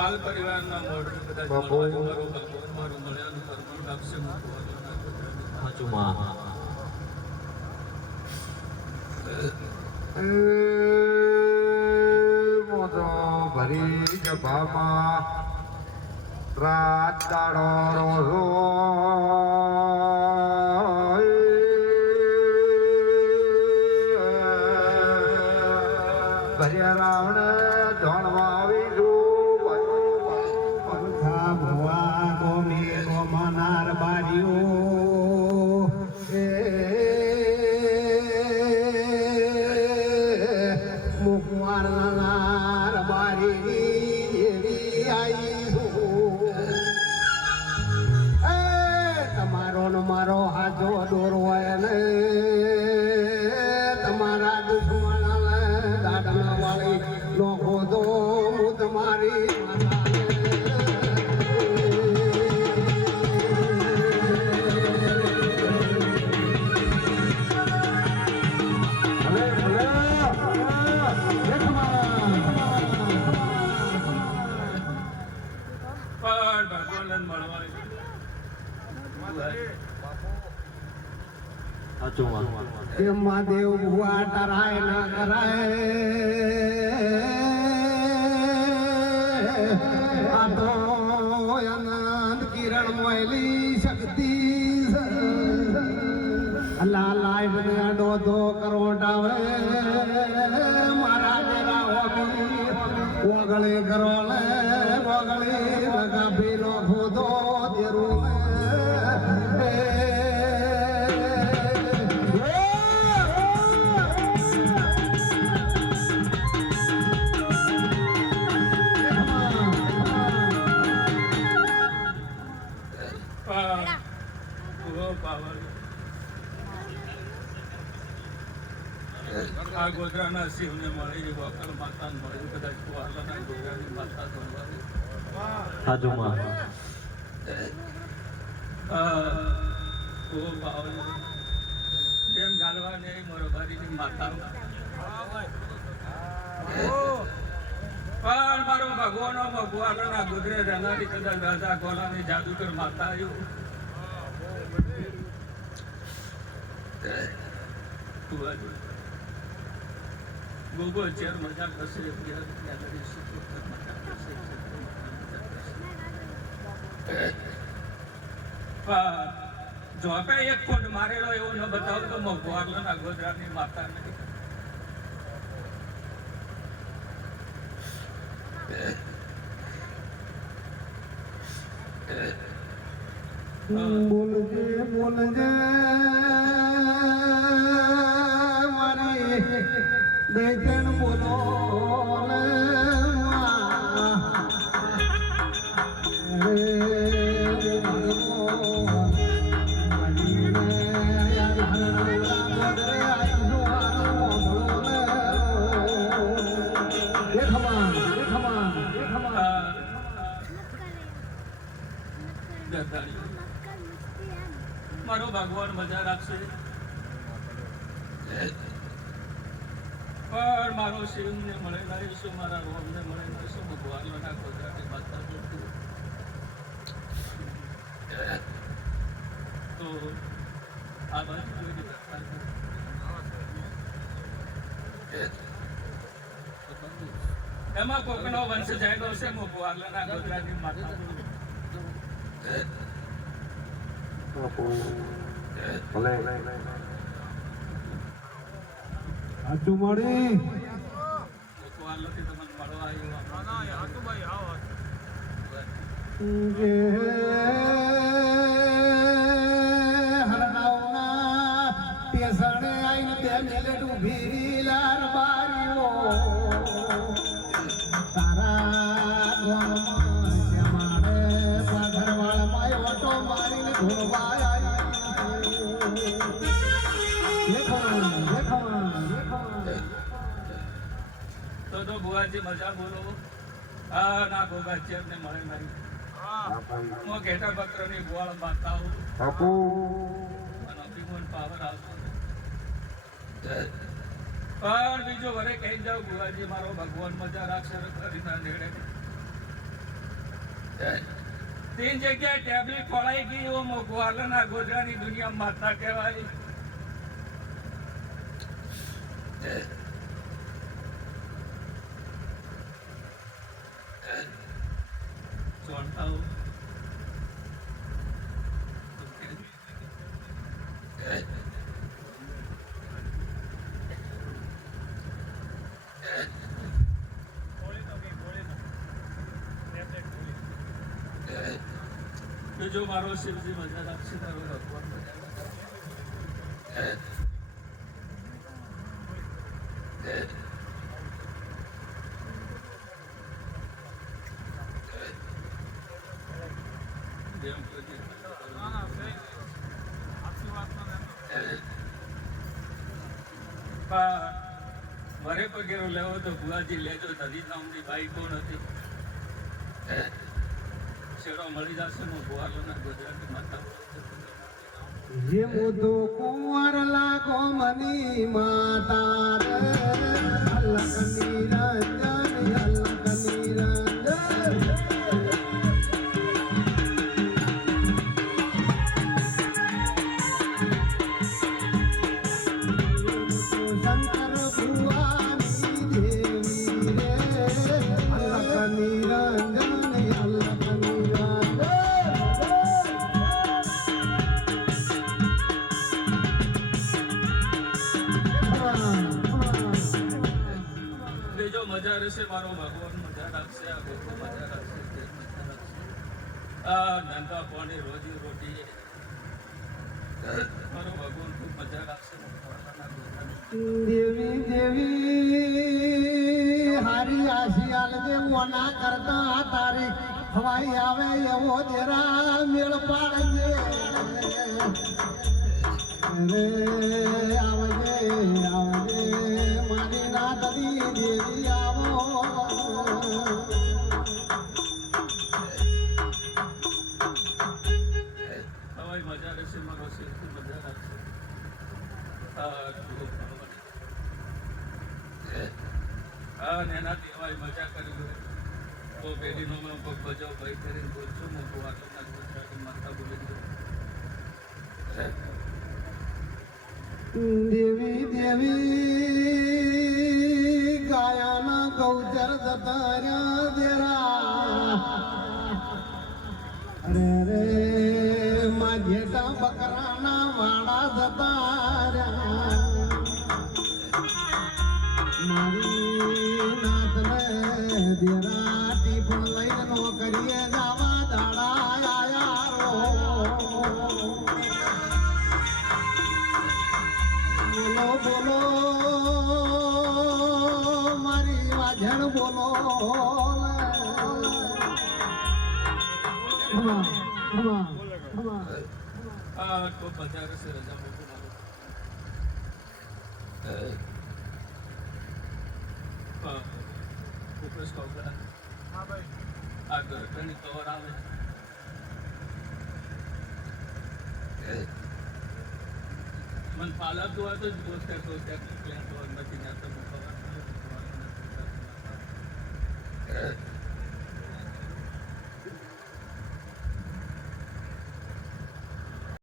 હાલ પરિવારના મોઢું કદાચ મારું ભગવાન મારું મળ્યાનું પરમાણ આપશે મોજો ભરી જભામાં રાત દાડો રો ભર્યા રાવણ ધોણવા આવી ભુવા ગોમે ગોમાનાર બારીઓ મુખવારનાર બારી એવી આવી તમારો ને મારો હાજો દોર હોય ને તમારા દુશ્મન દાદા વાળી લોકો તો હું તમારી મહાદેવ ભુવા ટરાય ના કરાય આ તો અનંત કિરણ મોયલી શક્તિ અલ્લાહ લાઈવ ને અડો દો કરોટાવે મારા જેરા હોબી ઓગળે કરોલે ઓગળે ગાભી નો ખોદો દેરું આ ગોધરાના શિવને મળી ગોકળ માતા મળી કદાચ કુવાલાના ગોધરાની માતા જેમ ગાલવાને મોરબારીની માતા પણ મારો ભગવાનો ભગવાનના ગુજરે રંગાની કદાચ રાજા ગોલાની જાદુગર માતા આવ્યું ગોગો ચેર મજા કરશે જોપે એક કોટ મારેલો એવું ન બતાવું તો મોગવારલાના ગોધરાની માતા નથી બોલજે બોલજે મારી બેજણ બોલો મારો ભગવાન મજા રાખશે પણ મારો શિવને મળેલા શું મારા રોમને મળેલા શું ભગવાનના ગોધરાની માતા તો આ બાજુ એમાં કોકનો વંશ જાયલો છે ભગવાનના ગોધરાની માતા હાચું મળી હરણાવના પેસણે આઈને બે મેલે ડૂબી લાર બારીઓ તારા ગોળમાં જમાડે પાઘરવાળ માયો ધોવાય તો બુવાજી મજા બોલો. હા ના ગોગા ચેરને મળે નહીં. હું ઘેટા બકરાની ગોળ મારતા હું અને અભિમાન પાવર આવતો પણ બીજો વરે કહી જાવ બુવાજી મારો ભગવાન મજા રાખશે કરીને નેડે तीन जगह टेबलेट खोलाई गई वो मोगवालना गोजरानी दुनिया माता कहवाई छोड़ता हूँ जो मारो शिवजी मजा राक्षी तारो भगवान मजा વરે પગેરો લેવો તો બુઆજી લેજો નદી નામની બાઈ કોણ હતી શેરો મળી જશે હું ભુવાલોના ગુજરાતી માતા જે મુદો કુંવર લાગો મની માતા રે અલકની રંજન અલકની રંજન શંકર ભુવાની દેવી રે અલકની રંજન जो मजा रहશે મારો ભગવાન મજા રાખશે આ ભગવાન મજા રાખશે આ ધંધા પાણી રોજી રોટી મારો ભગવાન ખૂબ મજા રાખશે દેવી દેવી હારી આશિયાલ જેવો ના કરતા તારી હવાઈ આવે એવો જરા મેળ પાડજે રે આવજે આવજે મારી નાતની દેવી આવો હવાઈ મજા રહેશે મારો શરીર ખૂબ મજા રાખશે હા એનાથી હવાઈ મજા કરી હોય તો પેઢીનો મેં પગ બજાવ ભાઈ કરીને બોલશું હું ભુવાલોના ગુજરાતી માતા બોલી દઉં દેવી દેવી ગાયાના ગૌચર દતાર્યા દેરા અરે રે માધ્યતા બકરાના વાળા દતાર્યા મારી નાતને દેરા ટીપણ લઈને નો કરીએ જાવા દાડા આયા બોલો મારી વાજણ બોલો ખૂબ મજા રહેશે રજા મૂકું મારું ઉપરેશ કોગળા આ ઘણી કવર આવે मन पालक हुआ तो दोस्त का तो क्या क्लास और मशीन आता है